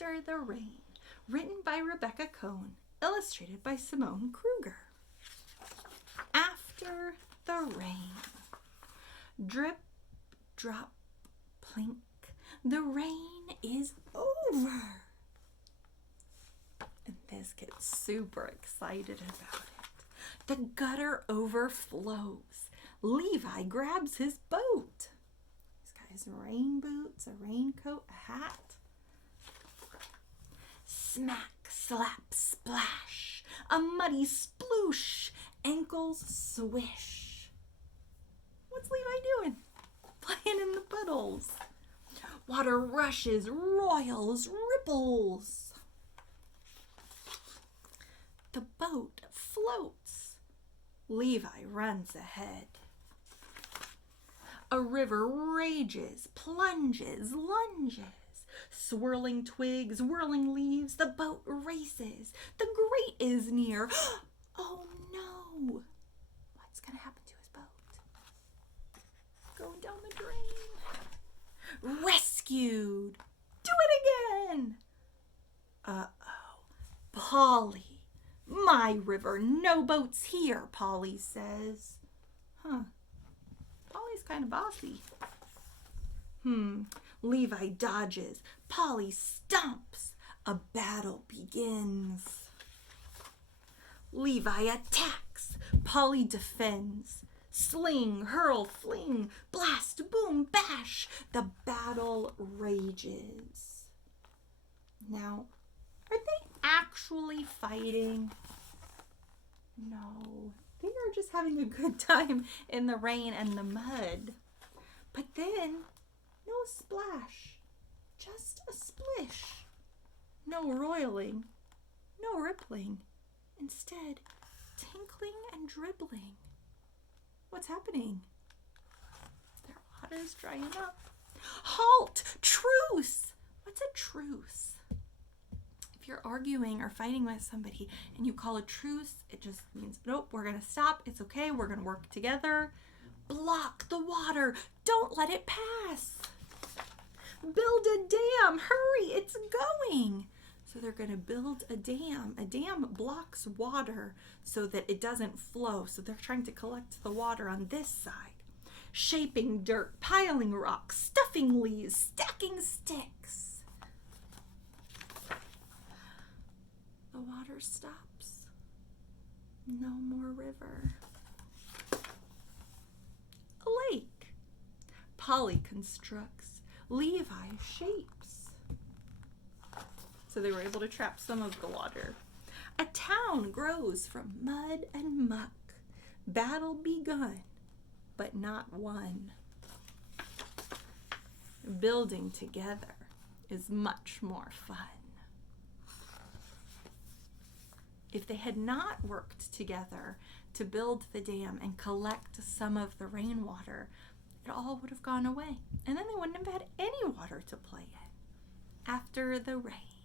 After the Rain, written by Rebecca Koehn, illustrated by Simone Kruger. After the rain. Drip, drop, plink. The rain is over. And this gets super excited about it. The gutter overflows. Levi grabs his boat. He's got his rain boots, a raincoat, a hat. Smack, slap, splash. A muddy sploosh. Ankles swish. What's Levi doing? Playing in the puddles. Water rushes, roils, ripples. The boat floats. Levi runs ahead. A river rages, plunges, lunges. Swirling twigs, whirling leaves, the boat races. The grate is near. Oh no! What's gonna happen to his boat? Going down the drain. Rescued! Do it again! Uh-oh. Polly. My river, no boats here, Polly says. Huh. Polly's kind of bossy. Levi dodges. Polly stomps. A battle begins. Levi attacks. Polly defends. Sling, hurl, fling, blast, boom, bash. The battle rages. Now, are they actually fighting? No, they are just having a good time in the rain and the mud. But then, no splash, just a splish. No roiling, no rippling. Instead, tinkling and dribbling. What's happening? Their water's drying up. Halt! Truce! What's a truce? If you're arguing or fighting with somebody and you call a truce, it just means, nope, we're going to stop. It's okay. We're going to work together. Block the water. Don't let it pass. Build a dam. Hurry, it's going. So they're going to build a dam. A dam blocks water so that it doesn't flow. So they're trying to collect the water on this side. Shaping dirt, piling rocks, stuffing leaves, stacking sticks. The water stops. No more river. A lake. Polly constructs. Levi shapes. So they were able to trap some of the water. A town grows from mud and muck. Battle begun, but not won. Building together is much more fun. If they had not worked together to build the dam and collect some of the rainwater, it all would have gone away. And then they wouldn't have had any water to play in. After the rain.